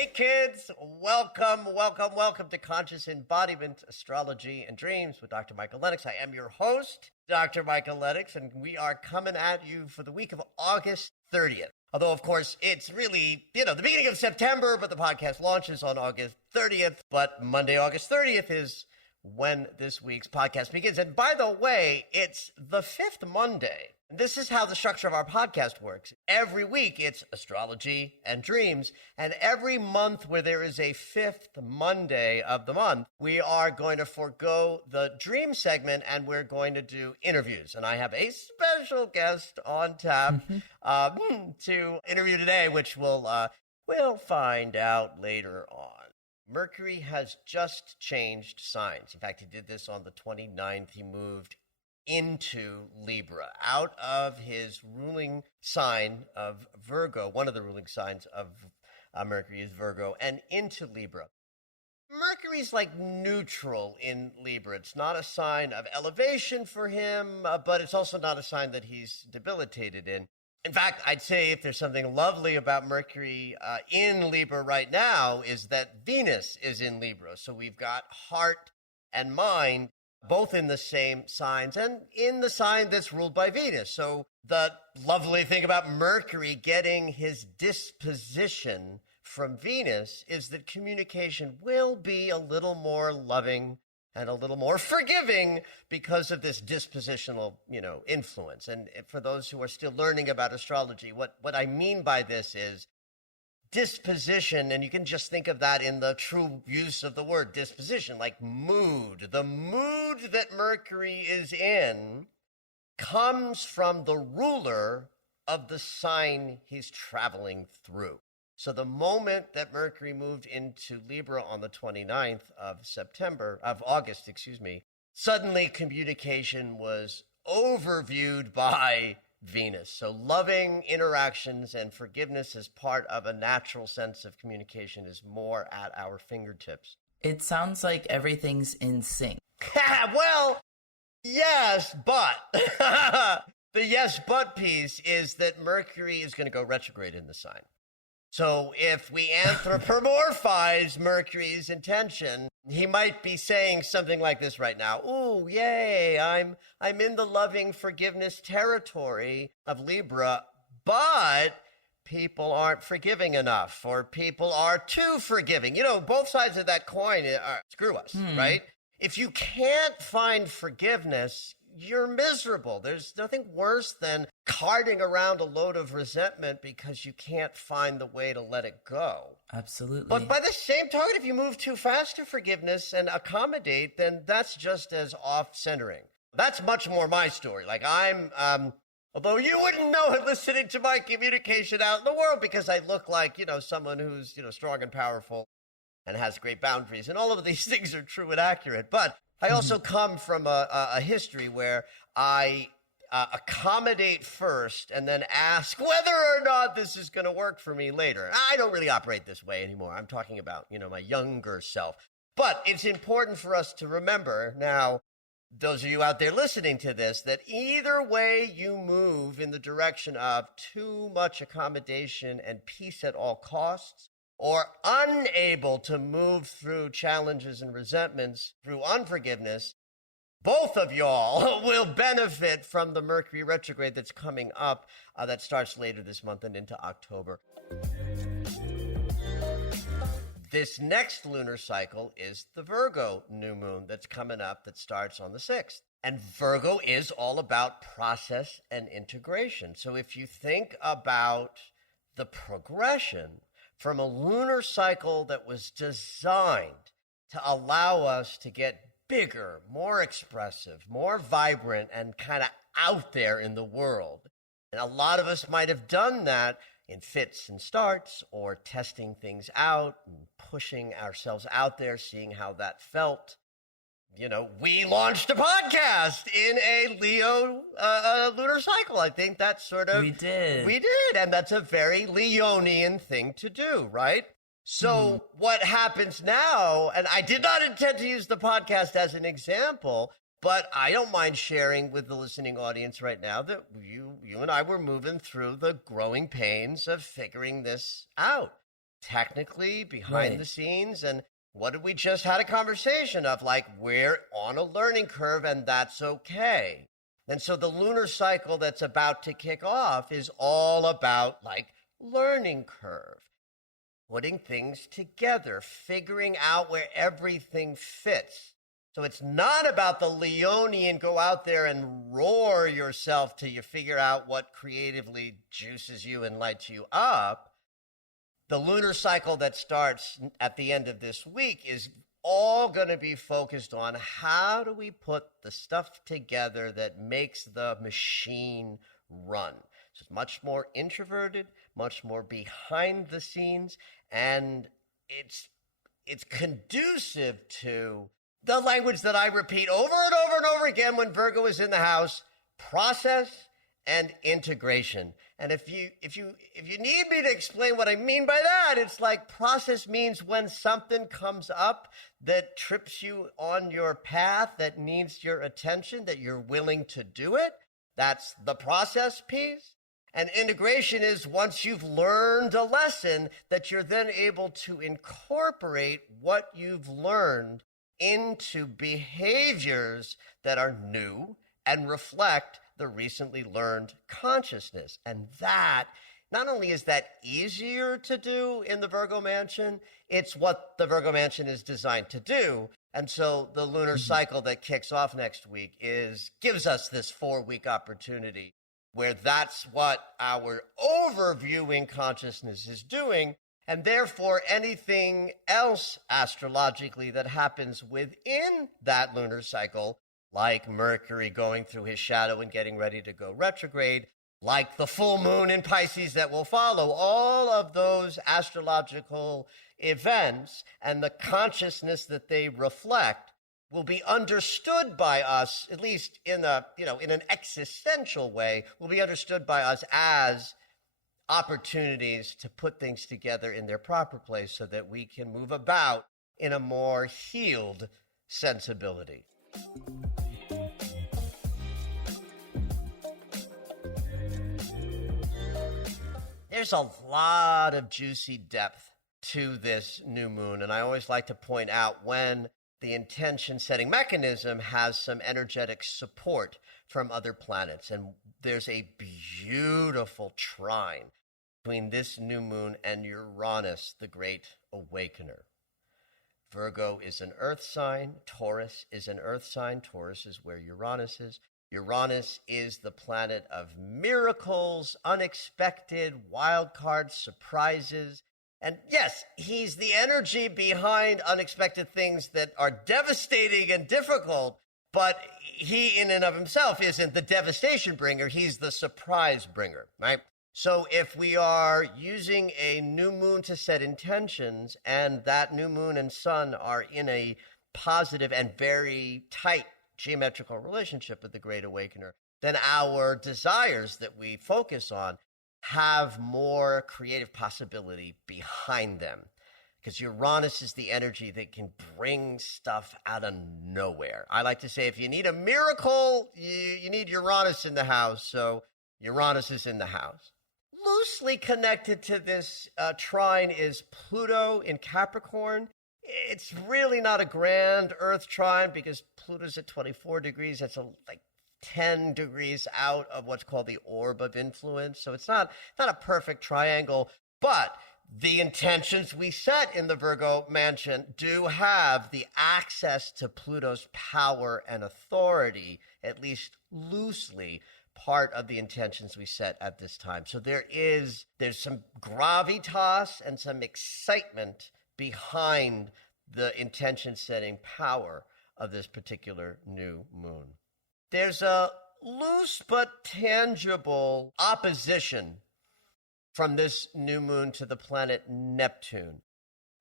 Hey kids, welcome to Conscious Embodiment, Astrology, and Dreams with Dr. Michael Lennox. I am your host, Dr. Michael Lennox, and we are coming at you for the week of August 30th. Although, of course, it's really, the beginning of September, but the podcast launches on August 30th. But Monday, August 30th is when this week's podcast begins. And by the way, it's the fifth Monday. This is how the structure of our podcast works. Every week, it's astrology and dreams. And every month where there is a fifth Monday of the month, we are going to forego the dream segment and we're going to do interviews. And I have a special guest on tap to interview today, which we'll find out later on. Mercury has just changed signs. In fact, he did this on the 29th. He moved into Libra, out of his ruling sign of Virgo. One of the ruling signs of Mercury is Virgo, and into Libra. Mercury's like neutral in Libra. It's not a sign of elevation for him, but it's also not a sign that he's debilitated in. In fact, I'd say if there's something lovely about Mercury in Libra right now is that Venus is in Libra. So we've got heart and mind both in the same signs and in the sign that's ruled by Venus. So the lovely thing about Mercury getting his disposition from Venus is that communication will be a little more loving and a little more forgiving because of this dispositional, influence. And for those who are still learning about astrology, what I mean by this is disposition, and you can just think of that in the true use of the word disposition, like mood. The mood that Mercury is in comes from the ruler of the sign he's traveling through. So the moment that Mercury moved into Libra on the 29th of August, suddenly communication was overviewed by Venus. So loving interactions and forgiveness as part of a natural sense of communication is more at our fingertips. It sounds like everything's in sync. Well, yes, but the yes, but piece is that Mercury is going to go retrograde in the sign. So if we anthropomorphize Mercury's intention, he might be saying something like this right now. Ooh, yay, I'm in the loving forgiveness territory of Libra, but people aren't forgiving enough, or people are too forgiving. Both sides of that coin screw us, right? If you can't find forgiveness, you're miserable. There's nothing worse than carting around a load of resentment because you can't find the way to let it go. Absolutely. But by the same token, if you move too fast to forgiveness and accommodate, then that's just as off-centering. That's much more my story. Like although you wouldn't know it listening to my communication out in the world because I look like, someone who's, strong and powerful and has great boundaries. And all of these things are true and accurate. But I also come from a history where I accommodate first and then ask whether or not this is going to work for me later. I don't really operate this way anymore. I'm talking about, my younger self. But it's important for us to remember now, those of you out there listening to this, that either way you move in the direction of too much accommodation and peace at all costs, or unable to move through challenges and resentments through unforgiveness, both of y'all will benefit from the Mercury retrograde that's coming up that starts later this month and into October. This next lunar cycle is the Virgo new moon that's coming up that starts on the 6th. And Virgo is all about process and integration. So if you think about the progression from a lunar cycle that was designed to allow us to get bigger, more expressive, more vibrant, and kind of out there in the world. And a lot of us might have done that in fits and starts, or testing things out and pushing ourselves out there, seeing how that felt. We launched a podcast in a Leo lunar cycle. I think that's sort of... We did. And that's a very Leonian thing to do, right? So what happens now, and I did not intend to use the podcast as an example, but I don't mind sharing with the listening audience right now that you and I were moving through the growing pains of figuring this out. technically behind Right. the scenes. And what did we just had a conversation of, like, we're on a learning curve and that's okay. And so the lunar cycle that's about to kick off is all about, like, learning curve, putting things together, figuring out where everything fits. So it's not about the Leonian go out there and roar yourself till you figure out what creatively juices you and lights you up. The lunar cycle that starts at the end of this week is all going to be focused on how do we put the stuff together that makes the machine run. So it's much more introverted, much more behind the scenes, and it's conducive to the language that I repeat over and over and over again when Virgo is in the house: process and integration. And if you need me to explain what I mean by that, it's like process means when something comes up that trips you on your path, that needs your attention, that you're willing to do it. That's the process piece. And integration is once you've learned a lesson that you're then able to incorporate what you've learned into behaviors that are new and reflect the recently learned consciousness. And that, not only is that easier to do in the Virgo mansion, it's what the Virgo mansion is designed to do. And so the lunar cycle that kicks off next week gives us this 4-week opportunity where that's what our overviewing consciousness is doing. And therefore, anything else astrologically that happens within that lunar cycle, like Mercury going through his shadow and getting ready to go retrograde, like the full moon in Pisces that will follow, all of those astrological events and the consciousness that they reflect will be understood by us, at least in an existential way, will be understood by us as opportunities to put things together in their proper place so that we can move about in a more healed sensibility. There's a lot of juicy depth to this new moon, and I always like to point out when the intention setting mechanism has some energetic support from other planets. And there's a beautiful trine between this new moon and Uranus, the great awakener. Virgo is an earth sign. Taurus is an earth sign. Taurus is where Uranus is. Uranus is the planet of miracles, unexpected, wild cards, surprises. And yes, he's the energy behind unexpected things that are devastating and difficult, but he in and of himself isn't the devastation bringer. He's the surprise bringer, right? So if we are using a new moon to set intentions and that new moon and sun are in a positive and very tight geometrical relationship with the Great Awakener, then our desires that we focus on have more creative possibility behind them. Because Uranus is the energy that can bring stuff out of nowhere. I like to say if you need a miracle, you need Uranus in the house. So Uranus is in the house. Loosely connected to this trine is Pluto in Capricorn. It's really not a grand Earth trine because Pluto's at 24 degrees. That's like 10 degrees out of what's called the orb of influence. So it's not a perfect triangle, but the intentions we set in the Virgo mansion do have the access to Pluto's power and authority, at least loosely, part of the intentions we set at this time. So there's some gravitas and some excitement behind the intention setting power of this particular new moon. There's a loose but tangible opposition from this new moon to the planet Neptune.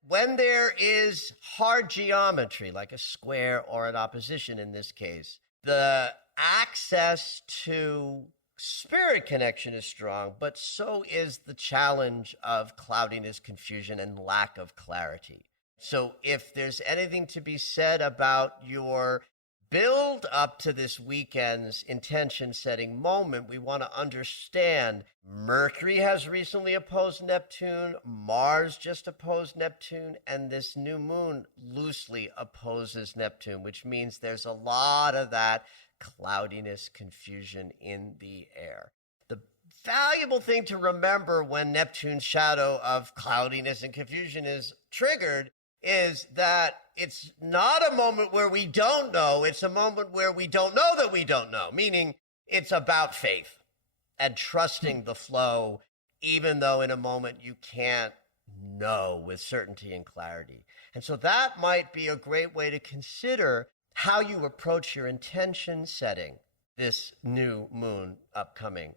When there is hard geometry, like a square or an opposition in this case, the access to spirit connection is strong, but so is the challenge of cloudiness, confusion, and lack of clarity. So if there's anything to be said about your build up to this weekend's intention-setting moment, we want to understand Mercury has recently opposed Neptune, Mars just opposed Neptune, and this new moon loosely opposes Neptune, which means there's a lot of that cloudiness, confusion in the air. The valuable thing to remember when Neptune's shadow of cloudiness and confusion is triggered is that it's not a moment where we don't know, it's a moment where we don't know that we don't know, meaning it's about faith and trusting the flow, even though in a moment you can't know with certainty and clarity. And so that might be a great way to consider how you approach your intention setting this new moon upcoming.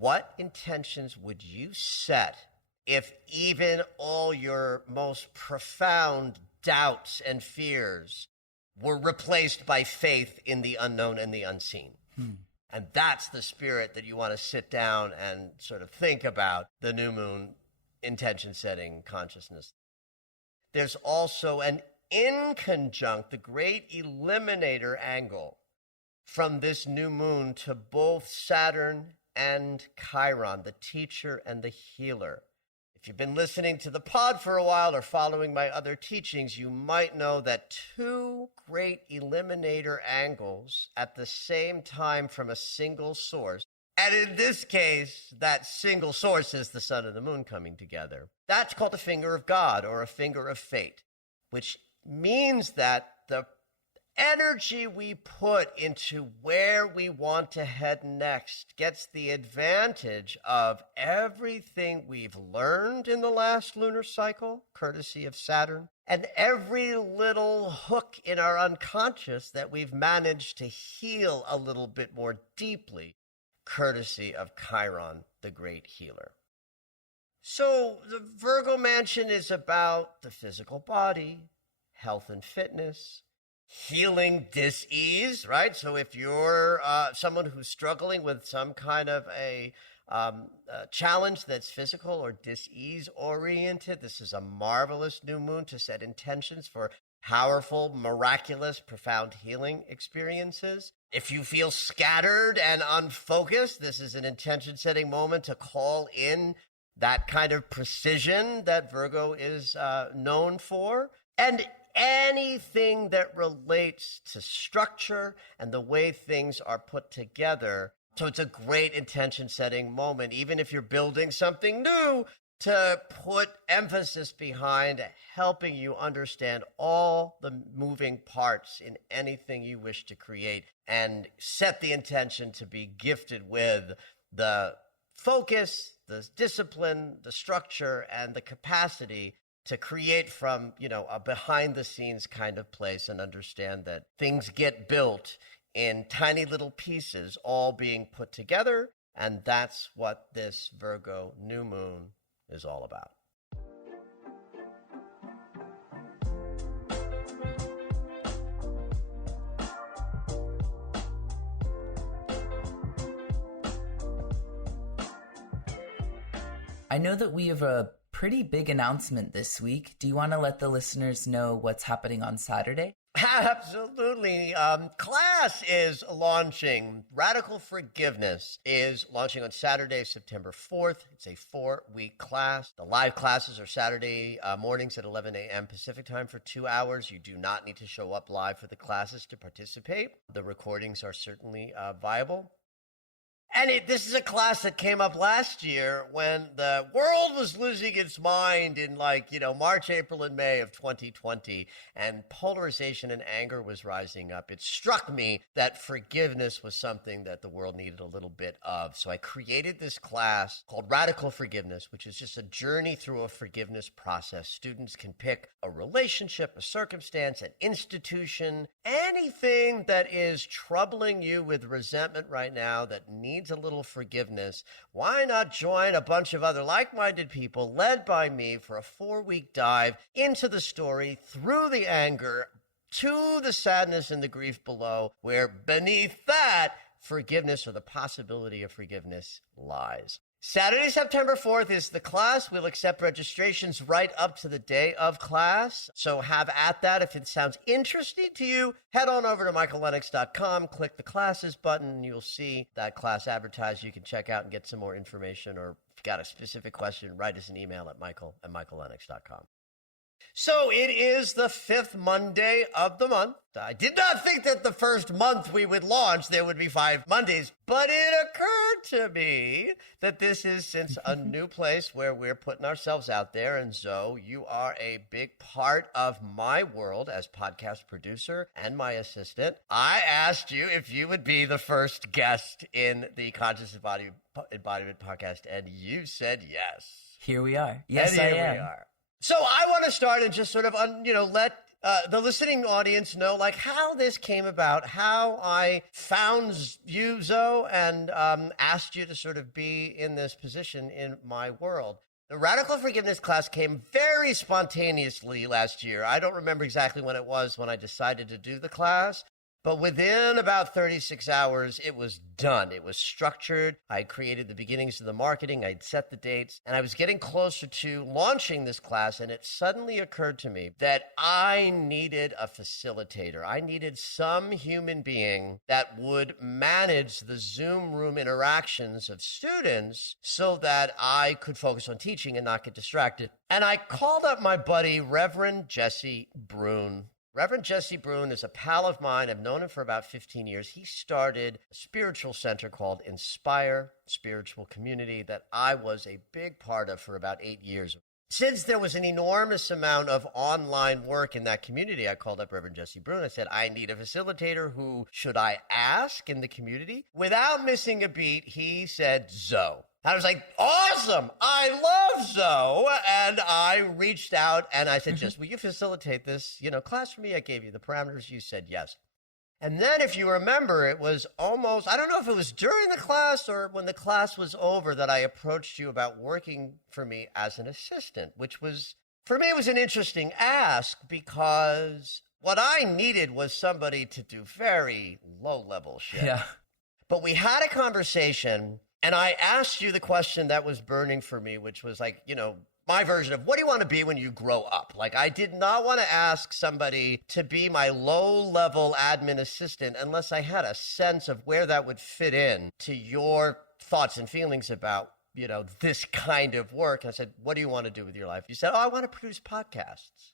What intentions would you set if even all your most profound doubts and fears were replaced by faith in the unknown and the unseen? And that's the spirit that you want to sit down and sort of think about the new moon intention setting consciousness. There's also an inconjunct, the great eliminator angle from this new moon to both Saturn and Chiron, the teacher and the healer. If you've been listening to the pod for a while or following my other teachings, you might know that two great eliminator angles at the same time from a single source, and in this case, that single source is the sun and the moon coming together. That's called a finger of God or a finger of fate, which means that the energy we put into where we want to head next gets the advantage of everything we've learned in the last lunar cycle, courtesy of Saturn, and every little hook in our unconscious that we've managed to heal a little bit more deeply, courtesy of Chiron, the great healer. So the Virgo mansion is about the physical body, health and fitness, healing dis-ease, right? So if you're someone who's struggling with some kind of a challenge that's physical or dis-ease oriented, this is a marvelous new moon to set intentions for powerful, miraculous, profound healing experiences. If you feel scattered and unfocused, this is an intention-setting moment to call in that kind of precision that Virgo is known for. And anything that relates to structure and the way things are put together. So it's a great intention-setting moment, even if you're building something new, to put emphasis behind helping you understand all the moving parts in anything you wish to create and set the intention to be gifted with the focus, the discipline, the structure, and the capacity to create from, a behind-the-scenes kind of place and understand that things get built in tiny little pieces, all being put together, and that's what this Virgo new moon is all about. I know that we have a pretty big announcement this week. Do you want to let the listeners know what's happening on Saturday? Absolutely. Class is launching. Radical Forgiveness is launching on Saturday, September 4th. It's a 4-week class. The live classes are Saturday mornings at 11 a.m. Pacific time for 2 hours. You do not need to show up live for the classes to participate. The recordings are certainly viable. And this is a class that came up last year when the world was losing its mind in March, April, and May of 2020, and polarization and anger was rising up. It struck me that forgiveness was something that the world needed a little bit of. So I created this class called Radical Forgiveness, which is just a journey through a forgiveness process. Students can pick a relationship, a circumstance, an institution, anything that is troubling you with resentment right now that needs a little forgiveness. Why not join a bunch of other like-minded people led by me for a 4-week dive into the story, through the anger, to the sadness and the grief below, where beneath that, forgiveness or the possibility of forgiveness lies. Saturday, September 4th is the class. We'll accept registrations right up to the day of class. So have at that. If it sounds interesting to you, head on over to michaellennox.com, click the classes button, and you'll see that class advertised. You can check out and get some more information, or if you've got a specific question, write us an email at michael@michaellennox.com. So it is the 5th Monday of the month. I did not think that the first month we would launch, there would be 5 Mondays, but it occurred to me that this is since a new place where we're putting ourselves out there. And Zoe, you are a big part of my world as podcast producer and my assistant. I asked you if you would be the first guest in the Conscious Embodiment podcast, and you said yes. Here we are. Yes, I am. We are. So I want to start and just sort of, let the listening audience know, like, how this came about, how I found you, Zoe, and asked you to sort of be in this position in my world. The Radical Forgiveness class came very spontaneously last year. I don't remember exactly when it was when I decided to do the class. But within about 36 hours, it was done. It was structured. I created the beginnings of the marketing. I'd set the dates. And I was getting closer to launching this class. And it suddenly occurred to me that I needed a facilitator. I needed some human being that would manage the Zoom room interactions of students so that I could focus on teaching and not get distracted. And I called up my buddy, Reverend Jesse Brune. Reverend Jesse Brune is a pal of mine. I've known him for about 15 years. He started a spiritual center called Inspire Spiritual Community that I was a big part of for about 8 years. Since there was an enormous amount of online work in that community, I called up Reverend Jesse Brune. I said, I need a facilitator. Who should I ask in the community? Without missing a beat, he said, Zoe. I was like, awesome. I love Zoe. And I reached out and I said, just, will you facilitate this, class for me? I gave you the parameters. You said yes. And then if you remember, it was almost, I don't know if it was during the class or when the class was over, that I approached you about working for me as an assistant, which was, for me, it was an interesting ask because what I needed was somebody to do very low level shit. Yeah. But we had a conversation. And I asked you the question that was burning for me, which was like, my version of what do you want to be when you grow up? Like, I did not want to ask somebody to be my low-level admin assistant unless I had a sense of where that would fit in to your thoughts and feelings about, this kind of work. And I said, what do you want to do with your life? You said, I want to produce podcasts.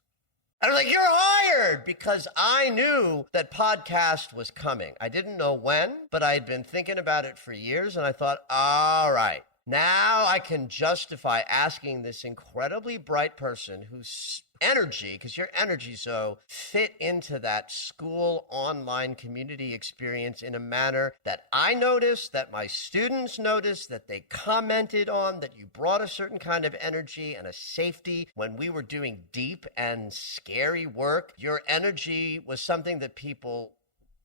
I was like, you're hired, because I knew that podcast was coming. I didn't know when, but I had been thinking about it for years. And I thought, all right, now I can justify asking this incredibly bright person whose energy, because your energy, Zoe, fit into that school online community experience in a manner that I noticed, that my students noticed, that they commented on, that you brought a certain kind of energy and a safety when we were doing deep and scary work. Your energy was something that people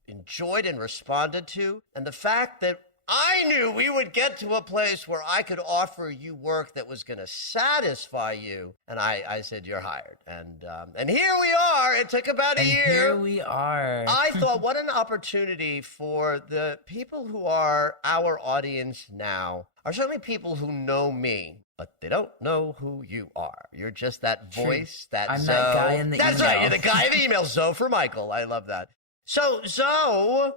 enjoyed and responded to. And the fact that I knew we would get to a place where I could offer you work that was going to satisfy you. And I said, you're hired. And here we are. It took about a year. Here we are. I thought, what an opportunity for the people who are our audience now are certainly people who know me, but they don't know who you are. You're just that voice, that I'm Zoe. that guy in the email. That's right. You're the guy in the email, Zoe for Michael. I love that. So, Zoe,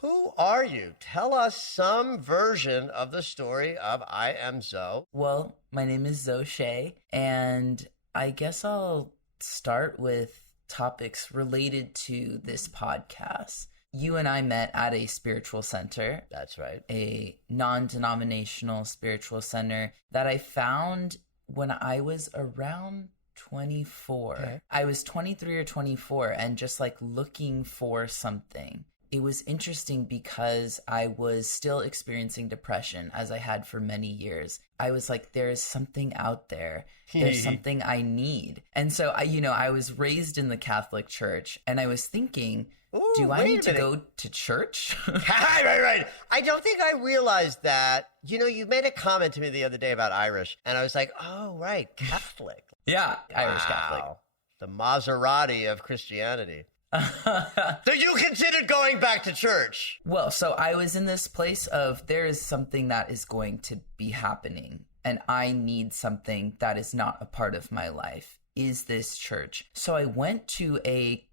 who are you? Tell us some version of the story of I Am Zoe. Well, my name is Zoe Shay, and I guess I'll start with topics related to this podcast. You and I met at a spiritual center. That's right. A non-denominational spiritual center that I found when I was around 24. Okay. I was 23 or 24 and just like looking for something. It was interesting because I was still experiencing depression as I had for many years. I was like, there's something out there. There's something I need. And so I was raised in the Catholic Church and I was thinking, ooh, do I need to go to church? Right. I don't think I realized that. You made a comment to me the other day about Irish and I was like, oh, right. Catholic. Yeah. Wow. Irish Catholic. The Maserati of Christianity. So you considered going back to church? Well, so I was in this place of there is something that is going to be happening, and I need something that is not a part of my life. Is this church? So I went to a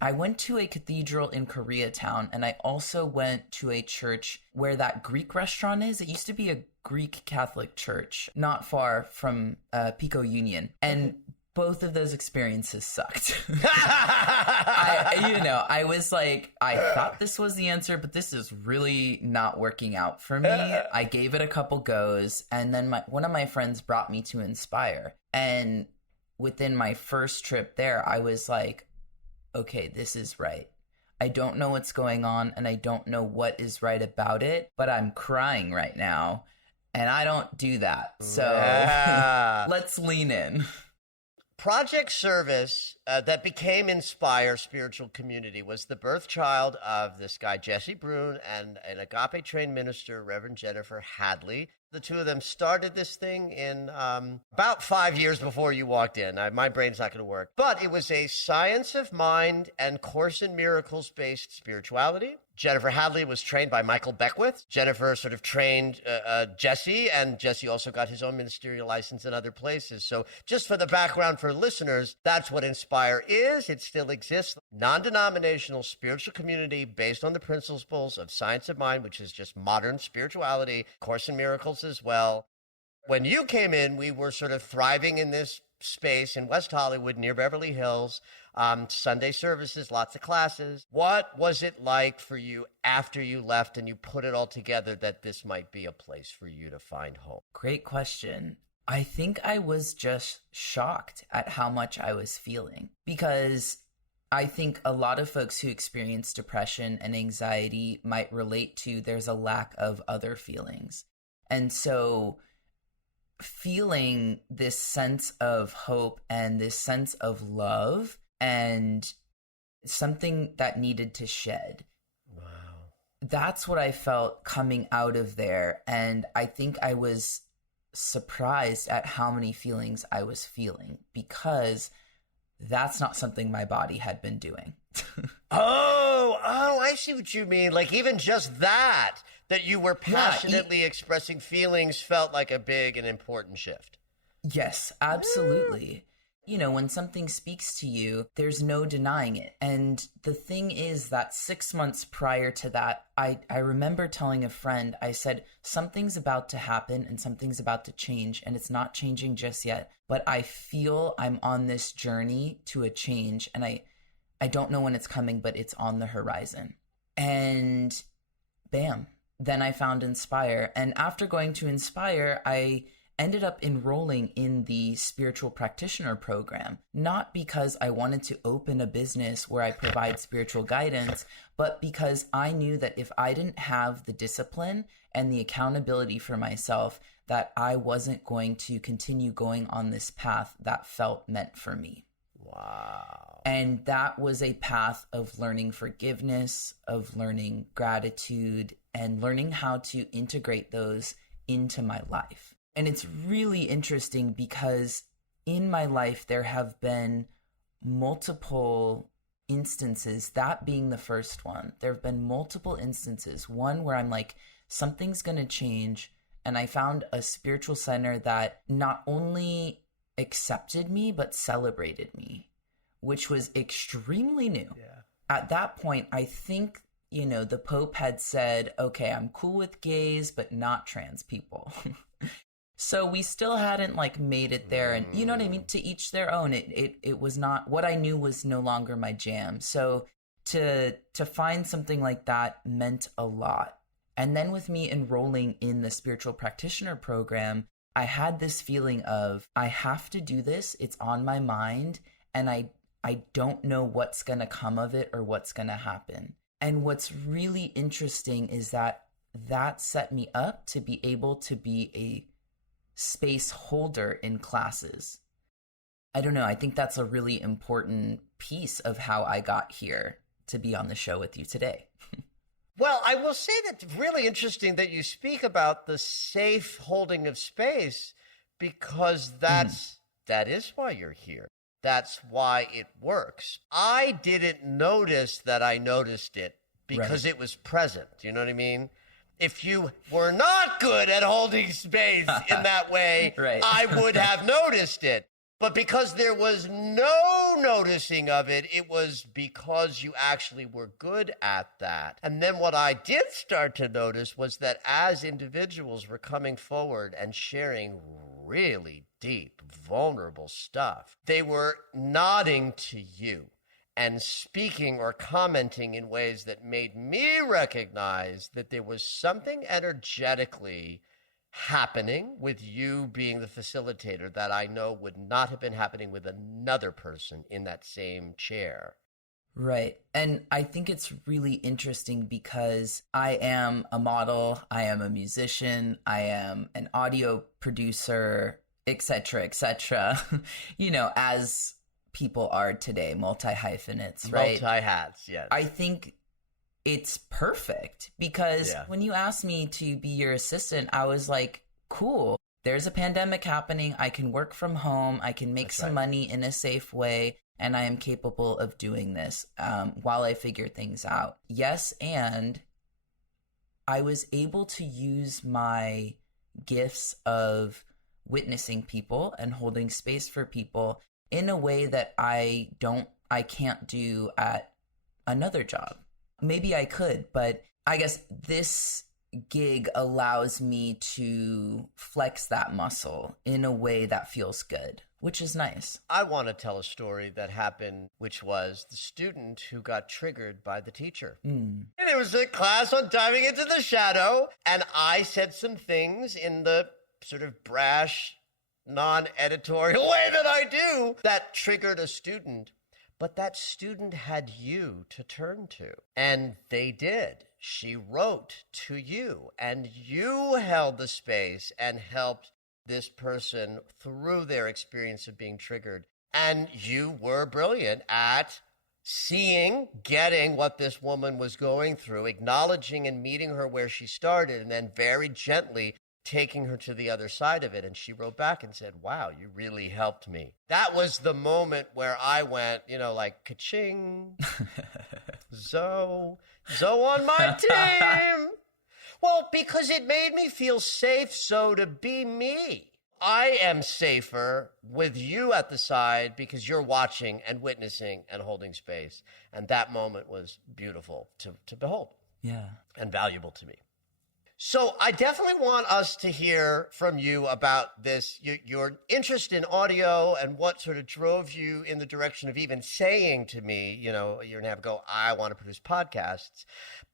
cathedral in Koreatown, and I also went to a church where that Greek restaurant is. It used to be a Greek Catholic church, not far from Pico Union, and both of those experiences sucked. I was like, I thought this was the answer, but this is really not working out for me. I gave it a couple goes, and then one of my friends brought me to Inspire. And within my first trip there, I was like, okay, this is right. I don't know what's going on, and I don't know what is right about it, but I'm crying right now, and I don't do that. So let's lean in. Project Service that became Inspire Spiritual Community was the birth child of this guy, Jesse Brune, and an agape-trained minister, Reverend Jennifer Hadley. The two of them started this thing in about 5 years before you walked in. My brain's not going to work. But it was a science of mind and Course in Miracles-based spirituality. Jennifer Hadley was trained by Michael Beckwith. Jennifer sort of trained Jesse, and Jesse also got his own ministerial license in other places. So just for the background for listeners, that's what Inspire is. It still exists. Non-denominational spiritual community based on the principles of science of mind, which is just modern spirituality, Course in Miracles as well. When you came in, we were sort of thriving in this space in West Hollywood near Beverly Hills. Sunday services, lots of classes. What was it like for you after you left and you put it all together that this might be a place for you to find home? Great question. I think I was just shocked at how much I was feeling, because I think a lot of folks who experience depression and anxiety might relate to there's a lack of other feelings. And so feeling this sense of hope and this sense of love and something that needed to shed. Wow. That's what I felt coming out of there. And I think I was surprised at how many feelings I was feeling, because that's not something my body had been doing. Oh, I see what you mean. Like even just that you were passionately expressing feelings felt like a big and important shift. Yes, absolutely. You know, when something speaks to you, there's no denying it. And the thing is that 6 months prior to that, I remember telling a friend, I said, something's about to happen and something's about to change, and it's not changing just yet. But I feel I'm on this journey to a change, and I don't know when it's coming, but it's on the horizon. And bam, then I found Inspire. And after going to Inspire, I ended up enrolling in the spiritual practitioner program, not because I wanted to open a business where I provide spiritual guidance, but because I knew that if I didn't have the discipline and the accountability for myself, that I wasn't going to continue going on this path that felt meant for me. Wow. And that was a path of learning forgiveness, of learning gratitude, and learning how to integrate those into my life. And it's really interesting because in my life, there have been multiple instances, that being the first one. There have been multiple instances. One where I'm like, something's going to change. And I found a spiritual center that not only accepted me, but celebrated me, which was extremely new. Yeah. At that point, I think, the Pope had said, okay, I'm cool with gays, but not trans people. So we still hadn't made it there, and you know what I mean? To each their own. It was not, what I knew was no longer my jam. So to find something like that meant a lot. And then with me enrolling in the spiritual practitioner program, I had this feeling of, I have to do this. It's on my mind, and I don't know what's going to come of it or what's going to happen. And what's really interesting is that set me up to be able to be a space holder in classes. I don't know. I think that's a really important piece of how I got here to be on the show with you today. Well, I will say that it's really interesting that you speak about the safe holding of space, because that is why you're here. that's why it works. I didn't notice that I noticed it because Right. it was present. You know what I mean? If you were not good at holding space in that way, Right. I would have noticed it. But because there was no noticing of it, it was because you actually were good at that. And then what I did start to notice was that as individuals were coming forward and sharing really deep, vulnerable stuff, they were nodding to you and speaking or commenting in ways that made me recognize that there was something energetically happening with you being the facilitator that I know would not have been happening with another person in that same chair. Right. And I think it's really interesting because I am a model, I am a musician, I am an audio producer, etc., you know, as people are today, multi-hyphenates, right? Multi-hats, yes. I think it's perfect because when you asked me to be your assistant, I was like, cool, there's a pandemic happening. I can work from home. I can make some money in a safe way. And I am capable of doing this while I figure things out. Yes, and I was able to use my gifts of witnessing people and holding space for people in a way that I can't do at another job. Maybe I could, but I guess this gig allows me to flex that muscle in a way that feels good, which is nice. I want to tell a story that happened, which was the student who got triggered by the teacher. And it was a class on diving into the shadow, and I said some things in the sort of brash, non-editorial way that I do that triggered a student. But that student had you to turn to, and they did. She wrote to you, and you held the space and helped this person through their experience of being triggered. And you were brilliant at seeing, getting what this woman was going through, acknowledging and meeting her where she started, and then very gently taking her to the other side of it. And she wrote back and said, wow, you really helped me. That was the moment where I went, you know, like, ka-ching, Zoe on my team. Well, because it made me feel safe, so to be me. I am safer with you at the side because you're watching and witnessing and holding space. And that moment was beautiful to behold. Yeah. And valuable to me. So I definitely want us to hear from you about this, your interest in audio and what sort of drove you in the direction of even saying to me, you know, a year and a half ago, I want to produce podcasts.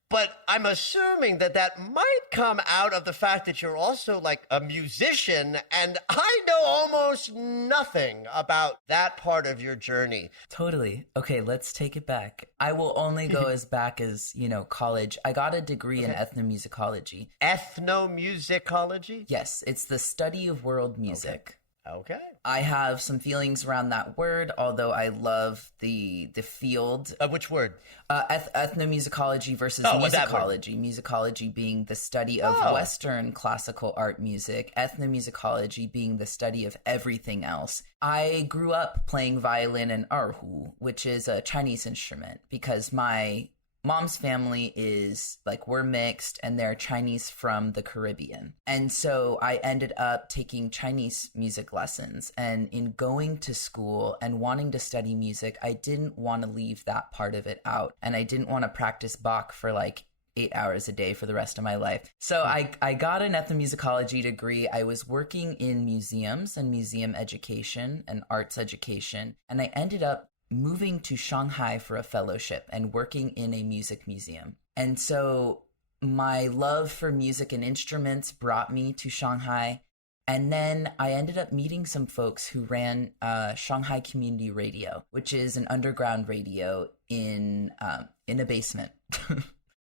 But I'm assuming that that might come out of the fact that you're also like a musician, and I know almost nothing about that part of your journey. Totally. Okay, let's take it back. I will only go as back as, you know, college. I got a degree in ethnomusicology. Ethnomusicology? Yes, it's the study of world music. Okay. I have some feelings around that word, although I love the field. Which word? Ethnomusicology versus musicology. Musicology being the study of Western classical art music, ethnomusicology being the study of everything else. I grew up playing violin and erhu, which is a Chinese instrument, because my mom's family is like, we're mixed and they're Chinese from the Caribbean. And so I ended up taking Chinese music lessons. And in going to school and wanting to study music, I didn't want to leave that part of it out. And I didn't want to practice Bach for like 8 hours a day for the rest of my life. So I got an ethnomusicology degree. I was working in museums and museum education and arts education. And I ended up moving to Shanghai for a fellowship and working in a music museum. And so my love for music and instruments brought me to Shanghai. And then I ended up meeting some folks who ran Shanghai Community Radio, which is an underground radio in a basement.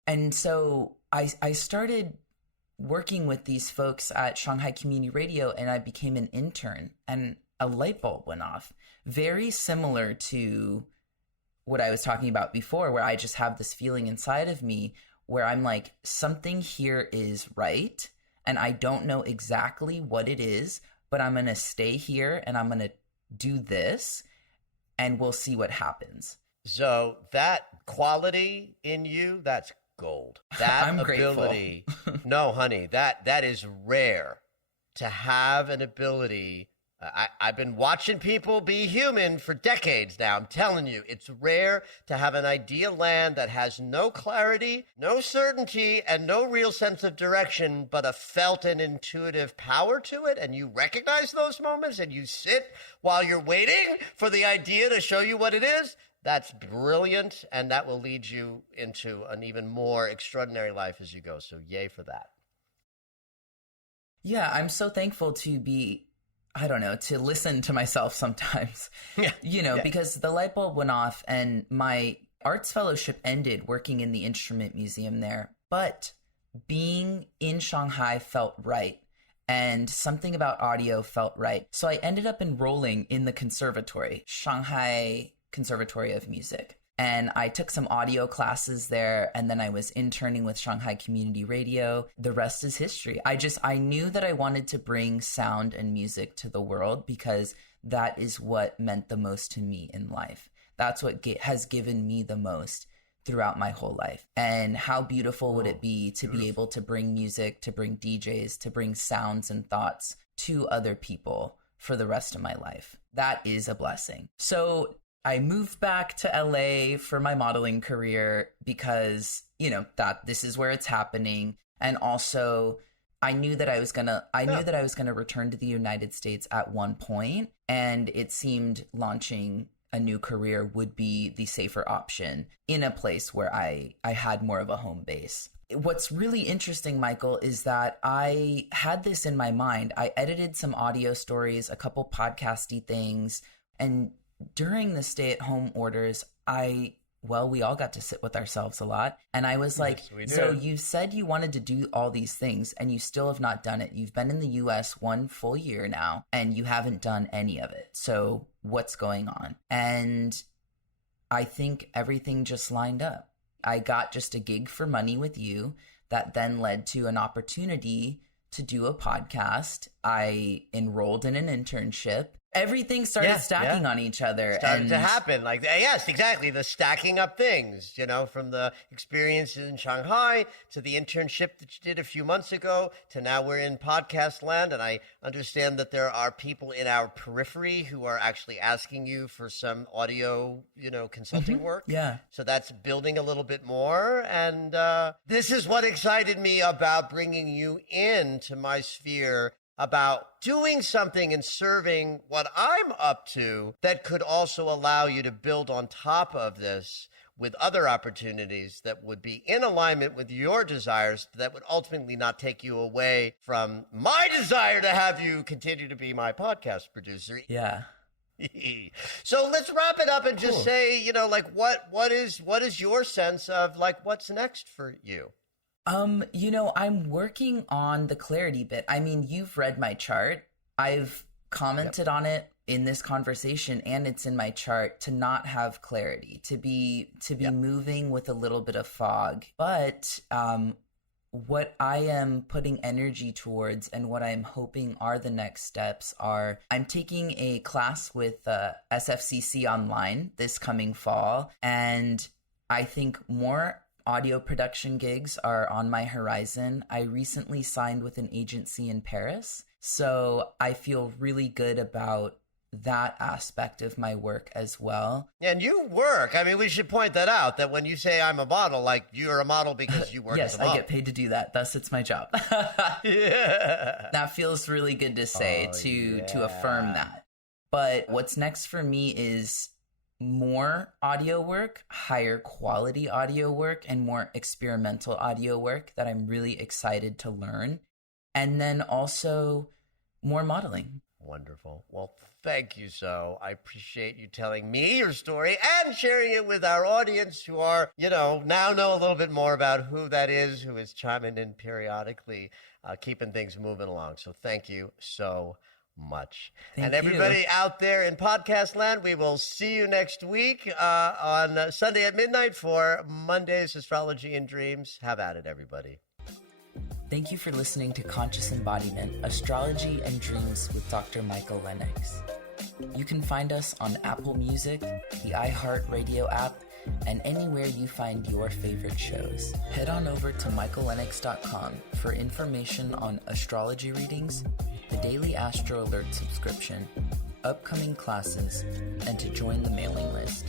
And so I started working with these folks at Shanghai Community Radio, and I became an intern, and a light bulb went off. Very similar to what I was talking about before, where I just have this feeling inside of me where I'm like, something here is right, and I don't know exactly what it is, but I'm going to stay here and I'm going to do this. and we'll see what happens. So that quality in you, that's gold. That I'm ability. No, honey, that is rare to have an ability. I've been watching people be human for decades now. I'm telling you, it's rare to have an idea land that has no clarity, no certainty, and no real sense of direction, but a felt and intuitive power to it. And you recognize those moments and you sit while you're waiting for the idea to show you what it is. That's brilliant. And that will lead you into an even more extraordinary life as you go. So yay for that. Yeah, I'm so thankful to be, I don't know, to listen to myself sometimes, because the light bulb went off and my arts fellowship ended working in the instrument museum there. But being in Shanghai felt right. And something about audio felt right. So I ended up enrolling in the conservatory, Shanghai Conservatory of Music. And I took some audio classes there, and then I was interning with Shanghai Community Radio. The rest is history. I knew that I wanted to bring sound and music to the world because that is what meant the most to me in life. That's what has given me the most throughout my whole life. And how beautiful would it be to be able to bring music, to bring DJs, to bring sounds and thoughts to other people for the rest of my life. That is a blessing. So I moved back to LA for my modeling career because, that this is where it's happening. And also I knew that I was going to return to the United States at one point, and it seemed launching a new career would be the safer option in a place where I had more of a home base. What's really interesting, Michael, is that I had this in my mind. I edited some audio stories, a couple podcasty things, and during the stay-at-home orders, we all got to sit with ourselves a lot. And I was like, so you said you wanted to do all these things and you still have not done it. You've been in the US 1 full year now and you haven't done any of it. So what's going on? And I think everything just lined up. I got just a gig for money with you that then led to an opportunity to do a podcast. I enrolled in an internship. Everything started stacking on each other. Started to happen. Yes, exactly. The stacking up things, from the experiences in Shanghai to the internship that you did a few months ago to now we're in podcast land. And I understand that there are people in our periphery who are actually asking you for some audio, consulting work. Yeah. So that's building a little bit more. And this is what excited me about bringing you into my sphere, about doing something and serving what I'm up to that could also allow you to build on top of this with other opportunities that would be in alignment with your desires, that would ultimately not take you away from my desire to have you continue to be my podcast producer. Yeah. So let's wrap it up and just say, what is your sense of what's next for you? I'm working on the clarity bit. I mean, you've read my chart. I've commented on it in this conversation, and it's in my chart to not have clarity, to be moving with a little bit of fog. But what I am putting energy towards and what I'm hoping are the next steps are I'm taking a class with SFCC online this coming fall, and I think more audio production gigs are on my horizon. I recently signed with an agency in Paris, so I feel really good about that aspect of my work as well. And you work. I mean, we should point that out, that when you say I'm a model, you're a model because you work as a model. Yes, I get paid to do that. Thus, it's my job. Yeah. That feels really good to say, to affirm that. But what's next for me is more audio work, higher quality audio work, and more experimental audio work that I'm really excited to learn. And then also more modeling. Wonderful. Well, thank you so. I appreciate you telling me your story and sharing it with our audience who are, now know a little bit more about who that is, who is chiming in periodically, keeping things moving along. So thank you so much. Thank everybody you. Out there in podcast land, we will see you next week on Sunday at midnight for Monday's Astrology and Dreams. Have at it, everybody. Thank you for listening to Conscious Embodiment, Astrology and Dreams with Dr. Michael Lennox. You can find us on Apple Music, the iHeartRadio app, and anywhere you find your favorite shows. Head on over to michaellennox.com for information on astrology readings, the Daily Astro Alert subscription, upcoming classes, and to join the mailing list.